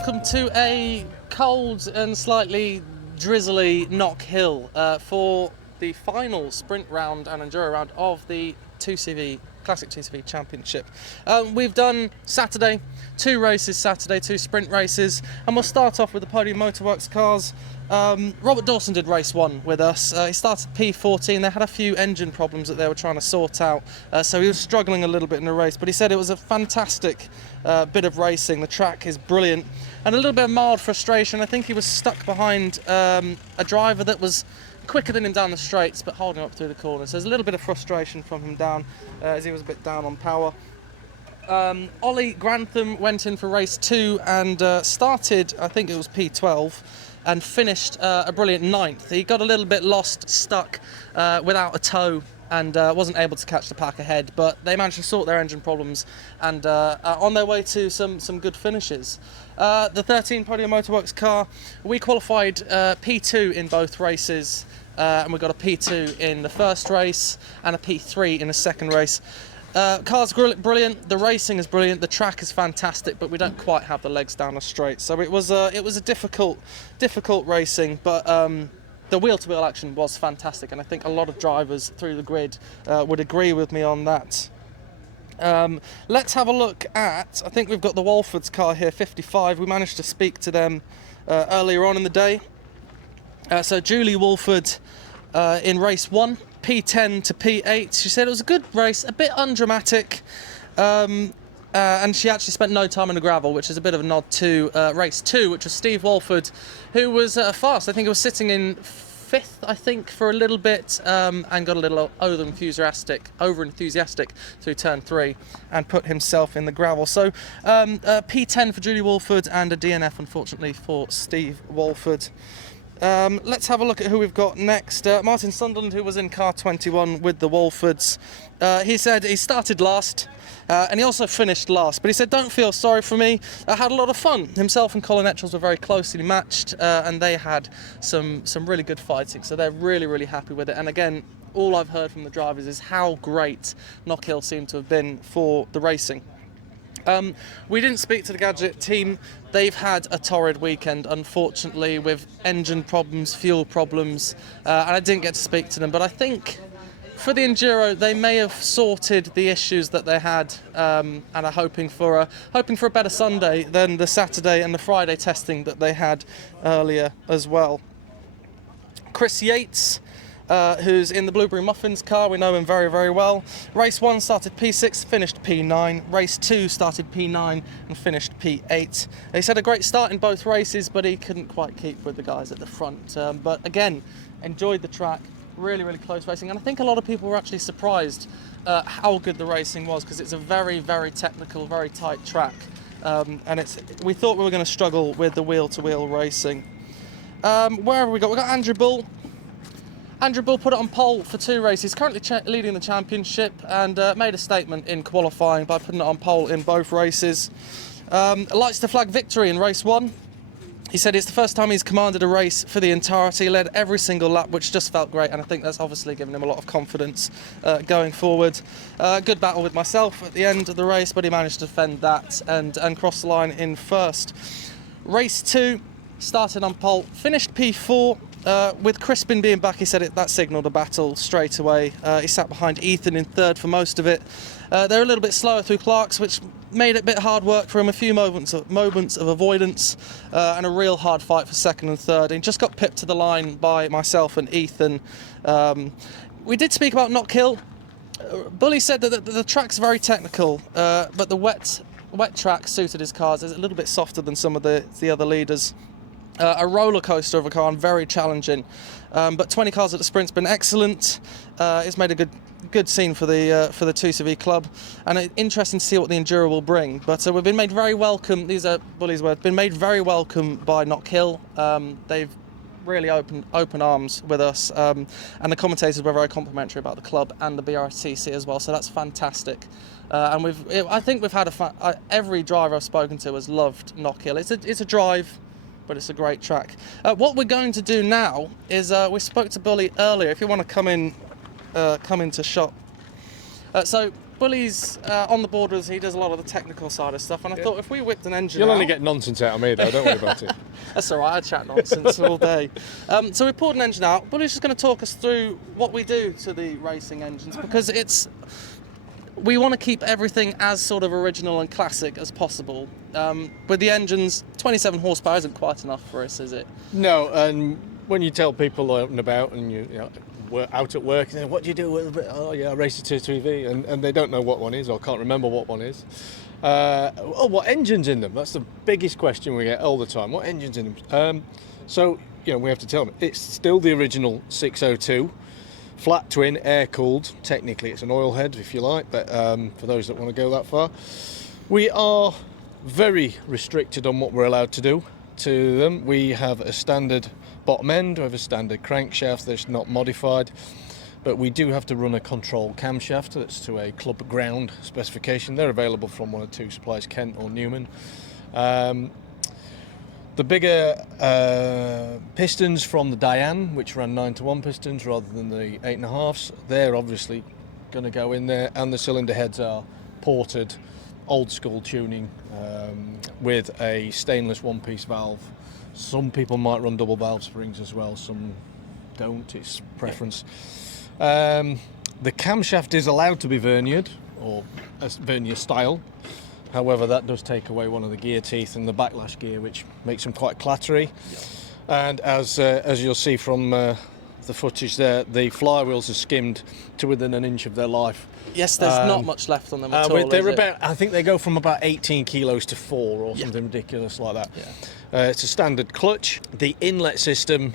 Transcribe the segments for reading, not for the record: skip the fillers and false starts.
welcome to a cold and slightly drizzly Knockhill for the final sprint round and enduro round of the 2CV Classic 2CV Championship. We've done Saturday, two races Saturday, two sprint races, and we'll start off with the Podium Motorworks cars. Robert Dawson did race one with us. He started P14. They had a few engine problems that they were trying to sort out, so he was struggling a little bit in the race, but he said it was a fantastic bit of racing. The track is brilliant, and a little bit of mild frustration. I think he was stuck behind a driver that was quicker than him down the straights, but holding up through the corners. So there's a little bit of frustration from him down, as he was a bit down on power. Ollie Grantham went in for race two and started, I think it was P12, and finished a brilliant ninth. He got a little bit lost, stuck without a tow, and wasn't able to catch the pack ahead, but they managed to sort their engine problems and are on their way to some good finishes. The 13 Podium Motorworks car, we qualified P2 in both races, and we got a P2 in the first race and a P3 in the second race. Car's brilliant, the racing is brilliant, the track is fantastic, but we don't quite have the legs down the straight. So it was a difficult racing, but the wheel-to-wheel action was fantastic, and I think a lot of drivers through the grid would agree with me on that. Let's have a look at, I think we've got the Walford's car here, 55. We managed to speak to them earlier on in the day. So Julie Walford in race one, P10 to P8. She said it was a good race, a bit undramatic, and she actually spent no time in the gravel, which is a bit of a nod to race two, which was Steve Walford, who was fast. I think he was sitting in fifth, I think, for a little bit, and got a little over enthusiastic through turn three and put himself in the gravel. So P10 for Julie Walford and a DNF, unfortunately, for Steve Walford. Let's have a look at who we've got next. Martin Sunderland, who was in car 21 with the Walfords. He said he started last, and he also finished last, but he said, don't feel sorry for me, I had a lot of fun. Himself and Colin Etchells were very closely matched, and they had some really good fighting, so they're really happy with it. And again, all I've heard from the drivers is how great Knockhill seemed to have been for the racing. We didn't speak to the Gadget team. They've had a torrid weekend, unfortunately, with engine problems, fuel problems, and I didn't get to speak to them. But I think for the Enduro, they may have sorted the issues that they had, and are hoping for a better Sunday than the Saturday and the Friday testing that they had earlier as well. Chris Yates, who's in the Blueberry Muffins car, we know him very well. Race 1 started P6, finished P9. Race 2 started P9 and finished P8. He said a great start in both races, but he couldn't quite keep with the guys at the front. But again, enjoyed the track, really close racing, and I think a lot of people were actually surprised how good the racing was, because it's a very technical, very tight track, and we thought we were going to struggle with the wheel-to-wheel racing. Where have we got? We've got Andrew Bull. Andrew Bull put it on pole for two races, currently leading the championship, and made a statement in qualifying by putting it on pole in both races. Lights to flag victory in race one. He said it's the first time he's commanded a race for the entirety, led every single lap, which just felt great, and I think that's obviously given him a lot of confidence going forward. Good battle with myself at the end of the race, but he managed to defend that and cross the line in first. Race two, started on pole, finished P4. With Crispin being back, he said that signalled a battle straight away. He sat behind Ethan in third for most of it. They're a little bit slower through Clarks, which made it a bit hard work for him. A few moments of avoidance, and a real hard fight for second and third. He just got pipped to the line by myself and Ethan. We did speak about Knockhill. Bully said that the track's very technical, but the wet track suited his cars. It's a little bit softer than some of the other leaders. A roller coaster of a car and very challenging, but 20 cars at the sprint's been excellent. It's made a good scene for the 2CV club, and it's interesting to see what the Enduro will bring. But we've been made very welcome. These are Bully's words. Been made very welcome by Knockhill. They've really open arms with us, and the commentators were very complimentary about the club and the BRTC as well. So that's fantastic. And I think we've had every driver I've spoken to has loved Knockhill. It's a drive, but it's a great track. What we're going to do now is, we spoke to Bully earlier, if you want to come into shot. So Bully's on the board with us. He does a lot of the technical side of stuff, and I thought if we whipped an engine You'll out, only get nonsense out of me, though. Don't worry about it. That's all right. I chat nonsense all day. So we pulled an engine out. Bully's just going to talk us through what we do to the racing engines, because we want to keep everything as sort of original and classic as possible. With the engines, 27 horsepower isn't quite enough for us, is it? No, and when you tell people out and about and we're out at work, and what do you do with it? Oh yeah, I race a 2CV, and they don't know what one is or can't remember what one is. What engine's in them? That's the biggest question we get all the time. What engine's in them? So we have to tell them it's still the original 602, flat twin, air cooled. Technically, it's an oil head if you like, but for those that want to go that far, we are very restricted on what we're allowed to do to them. We have a standard bottom end, we have a standard crankshaft that's not modified, but we do have to run a control camshaft that's to a club ground specification. They're available from one or two suppliers, Kent or Newman. The bigger pistons from the Diane, which ran 9-to-1 pistons rather than the 8.5s, they're obviously going to go in there, and the cylinder heads are ported old school tuning with a stainless one-piece valve. Some people might run double valve springs as well, some don't, it's preference. The camshaft is allowed to be verniered, or a vernier style. However, that does take away one of the gear teeth and the backlash gear, which makes them quite clattery. And as you'll see from the footage there, the flywheels are skimmed to within an inch of their life. Yes, there's not much left on them at all. They're I think they go from about 18 kilos to 4 or something ridiculous like that. It's a standard clutch. The inlet system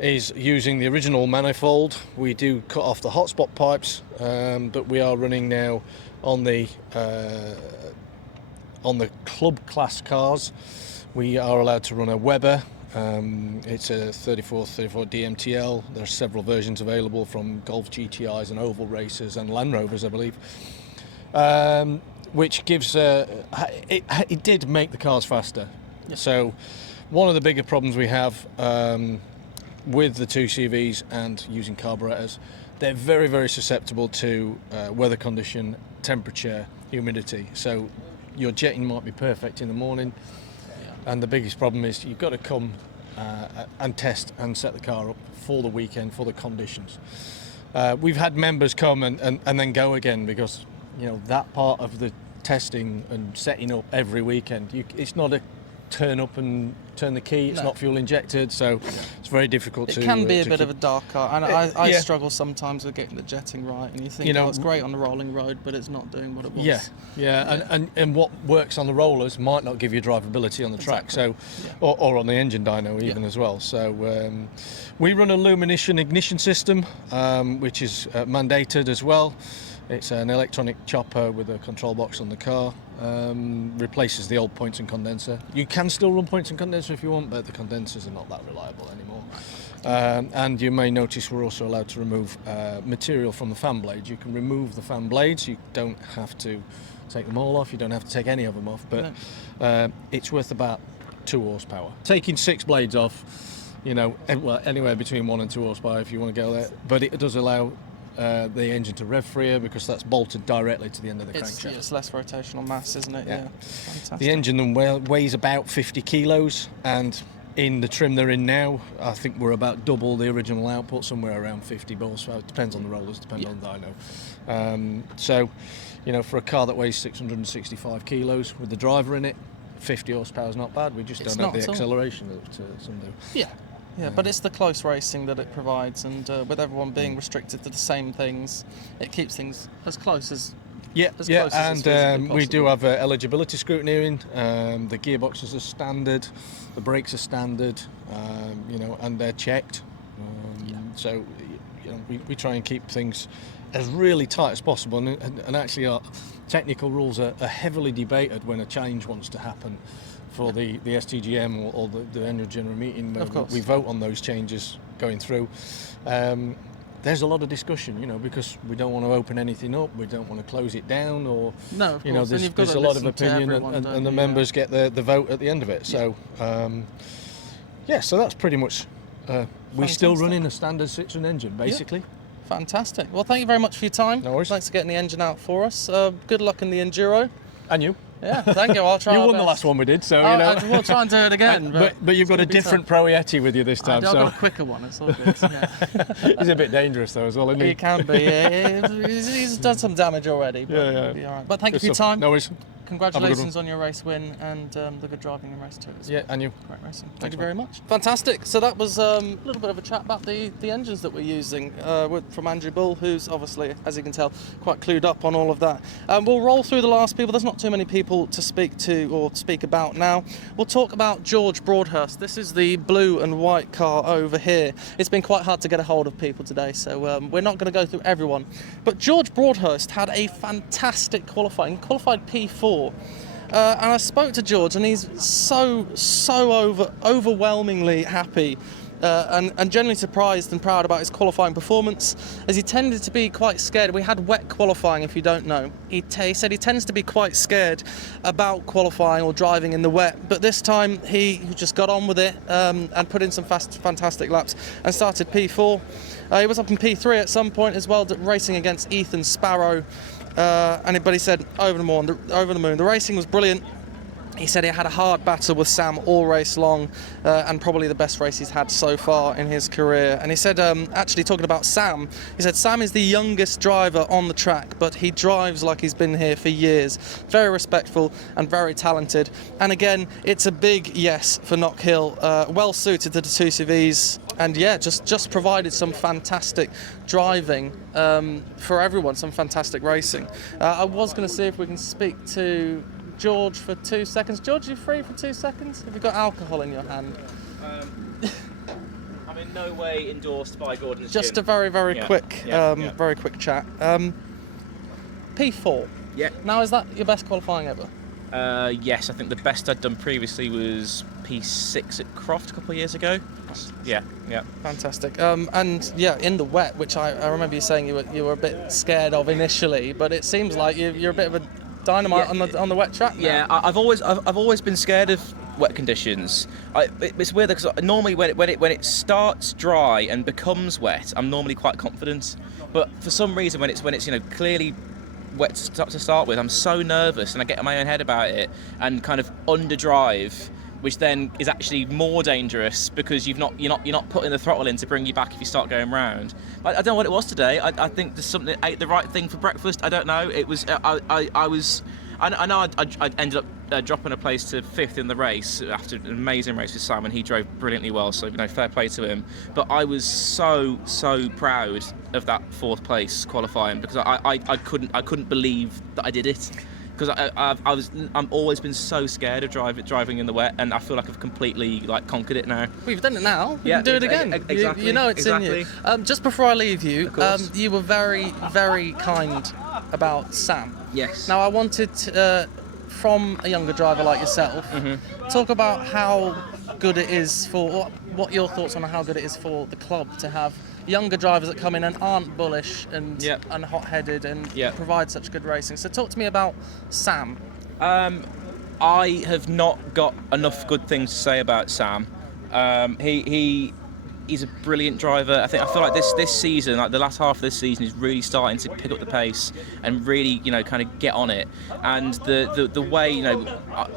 is using the original manifold. We do cut off the hotspot pipes, but we are running now on the club class cars. We are allowed to run a Weber. It's a 34 DMTL. There are several versions available from Golf GTIs and oval racers and Land Rovers, I believe, which gives it did make the cars faster. So one of the bigger problems we have with the 2CVs and using carburetors, they're very, very susceptible to weather condition, temperature, humidity. So your jetting might be perfect in the morning, and the biggest problem is you've got to come and test and set the car up for the weekend, for the conditions. We've had members come and then go again, because that part of the testing and setting up every weekend, it's not a turn up and turn the key, it's not fuel injected, so it's very difficult to... It can be a bit of a dark art, and I struggle sometimes with getting the jetting right, and you think, it's great on the rolling road, but it's not doing what it was. And what works on the rollers might not give you drivability on the track, so or on the engine dyno even as well. So we run a Lumination ignition system, which is mandated as well. It's an electronic chopper with a control box on the car. Replaces the old points and condenser. You can still run points and condenser if you want, but the condensers are not that reliable anymore. And you may notice we're also allowed to remove material from the fan blades. You can remove the fan blades. You don't have to take them all off. You don't have to take any of them off, but it's worth about 2 horsepower. Taking 6 blades off, anywhere between 1 and 2 horsepower if you want to go there, but it does allow the engine to rev freer, because that's bolted directly to the end of the crankshaft. It's less rotational mass, isn't it? Yeah. Fantastic. The engine then weighs about 50 kilos, and in the trim they're in now, I think we're about double the original output, somewhere around 50 horsepower. It depends on the rollers, depends on the dyno. So, for a car that weighs 665 kilos with the driver in it, 50 horsepower is not bad. We just don't have the acceleration that some do. Yeah, but it's the close racing that it provides, and with everyone being restricted to the same things, it keeps things as close as and we do have eligibility scrutineering. The gearboxes are standard, the brakes are standard, and they're checked. So we try and keep things as really tight as possible, and actually our technical rules are heavily debated when a change wants to happen for the STGM or the annual general meeting, where we vote on those changes going through. There's a lot of discussion, because we don't want to open anything up, we don't want to close it down, or there's a lot of opinion, and the members get the vote at the end of it. So so that's pretty much. We still run in a standard Citroen engine, basically. Fantastic. Well, thank you very much for your time. No worries. Thanks for getting the engine out for us. Good luck in the Enduro. And you. Yeah, thank you. I'll try. You our won the best. last one we did, so We'll try and do it again. But you've got a different Pro Yeti with you this time. I've got a quicker one. It's all good. Yeah. He's a bit dangerous though as well, isn't he? He can be. Yeah. He's done some damage already. But Yeah. It'll be all right. But thank you Good for your stuff. time. No worries. Congratulations on your race win and the good driving in race 2 as well. Yeah, and you. Great racing. Thank you very much. Fantastic. So that was a little bit of a chat about the engines that we're using from Andrew Bull, who's obviously, as you can tell, quite clued up on all of that. We'll roll through the last people. There's not too many people to speak to or speak about now. We'll talk about George Broadhurst. This is the blue and white car over here. It's been quite hard to get a hold of people today, so we're not going to go through everyone. But George Broadhurst had a fantastic qualifying. He qualified P4. And I spoke to George, and he's so overwhelmingly happy and genuinely surprised and proud about his qualifying performance, as he tended to be quite scared. We had wet qualifying, if you don't know. He said he tends to be quite scared about qualifying or driving in the wet, but this time he just got on with it and put in some fantastic laps and started P4. He was up in P3 at some point as well, racing against Ethan Sparrow. But he said over the moon. The racing was brilliant. He said he had a hard battle with Sam all race long, and probably the best race he's had so far in his career. And he said, actually talking about Sam, he said Sam is the youngest driver on the track, but he drives like he's been here for years. Very respectful and very talented. And again, it's a big yes for Knockhill. Well suited to the 2CVs. And yeah, just provided some fantastic driving for everyone, some fantastic racing. I was going to see if we can speak to George for 2 seconds. George, are you free for 2 seconds? Have you got alcohol in your hand? I'm in no way endorsed by Gordon's Just gym. a very quick chat. P4. Yeah. Now, is that your best qualifying ever? Yes, I think the best I'd done previously was P6 at Croft a couple of years ago. Yeah. Fantastic. And yeah, in the wet, which I remember you saying you were a bit scared of initially, but it seems like you're a bit of a dynamite on the wet track now. Yeah, I've always been scared of wet conditions. It's weird because normally when it starts dry and becomes wet, I'm normally quite confident. But for some reason, when it's clearly wet to start with, I'm so nervous and I get in my own head about it and kind of underdrive, which then is actually more dangerous because you're not putting the throttle in to bring you back if you start going round. I don't know what it was today. I think there's something. I ate the right thing for breakfast. I don't know. It was. I know I ended up dropping a place to 5th in the race after an amazing race with Sam, and he drove brilliantly well. So fair play to him. But I was so proud of that 4th place qualifying because I couldn't believe that I did it. Because I'm always been so scared of driving in the wet, and I feel like I've completely conquered it now. Well, you've done it now. You Yeah, can do it again. exactly. You know it's in you. Just before I leave you, you were very kind about Sam. Yes. Now I wanted from a younger driver like yourself, talk about how good it is for what your thoughts on how good it is for the club to have younger drivers that come in and aren't bullish and hot-headed and provide such good racing. So talk to me about Sam. I have not got enough good things to say about Sam. He's a brilliant driver. I feel like this season, like the last half of this season, is really starting to pick up the pace and really kind of get on it. And the way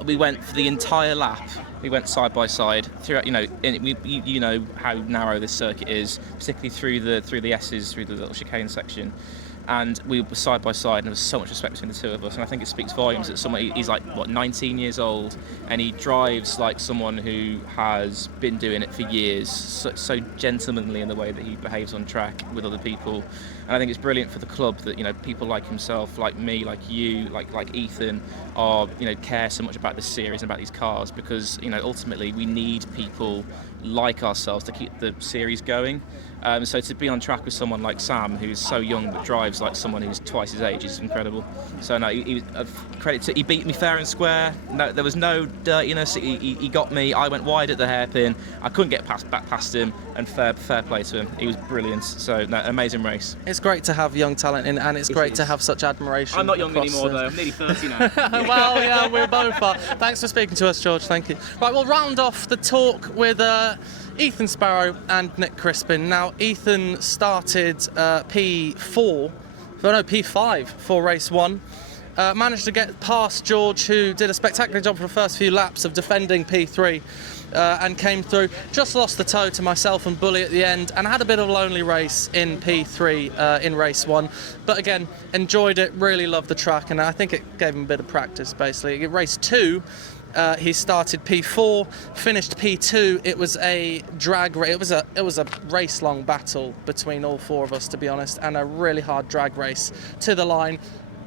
we went for the entire lap. We went side by side throughout. You know how narrow this circuit is, particularly through the S's, through the little chicane section. And we were side by side, and there was so much respect between the two of us. And I think it speaks volumes that he's 19 years old, and he drives like someone who has been doing it for years, so gentlemanly in the way that he behaves on track with other people. And I think it's brilliant for the club that people like himself, like me, like you, like Ethan, are care so much about this series and about these cars, because ultimately we need people like ourselves to keep the series going. So to be on track with someone like Sam, who's so young but drives like someone who's twice his age, is incredible. So no, he beat me fair and square. No, there was no dirtiness. He got me. I went wide at the hairpin. I couldn't get back past him, and fair play to him. He was brilliant. So no, amazing race. It's greght to have young talent in, and it's great to have such admiration. I'm not young anymore though. I'm nearly 30 now. Well, yeah, we're both are. Thanks for speaking to us, George. Thank you. Right, we'll round off the talk with Ethan Sparrow and Nick Crispin. Now, Ethan started P5 for race 1. Managed to get past George, who did a spectacular job for the first few laps of defending P3 and came through. Just lost the toe to myself and Bully at the end, and had a bit of a lonely race in P3 in race 1. But again, enjoyed it, really loved the track, and I think it gave him a bit of practice basically. In race 2, he started P4, finished P2. It was a drag race. It was a race-long battle between all 4 of us, to be honest, and a really hard drag race to the line.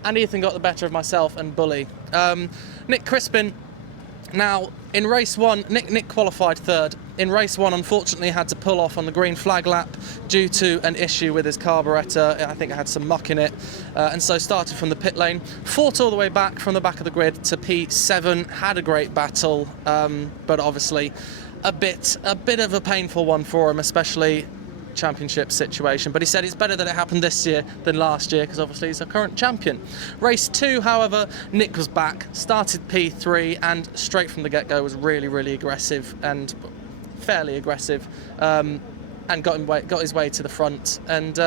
And Ethan got the better of myself and Bully. Nick Crispin. Now, in race 1, Nick qualified 3rd. In race 1, unfortunately, had to pull off on the green flag lap due to an issue with his carburettor. I think it had some muck in it, and so started from the pit lane. Fought all the way back from the back of the grid to P7. Had a great battle, but obviously a bit of a painful one for him, especially championship situation. But he said it's better that it happened this year than last year, because obviously he's a current champion. Race 2, however, Nick was back, started P3, and straight from the get-go was really aggressive, and fairly aggressive, and got his way to the front, and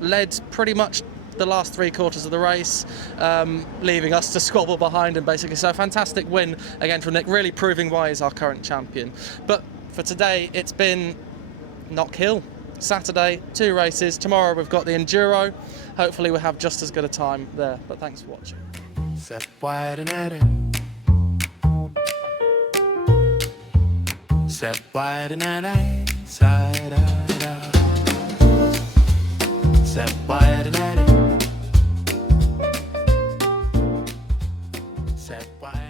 led pretty much the last 3/4 of the race, leaving us to squabble behind him basically. So a fantastic win again from Nick, really proving why he's our current champion. But for today, it's been Knockhill. Saturday, 2 races. Tomorrow we've got the Enduro. Hopefully we'll have just as good a time there. But thanks for watching. Set wide and at it. Set wide and at it. Side out. Set wide and at it. Set wide.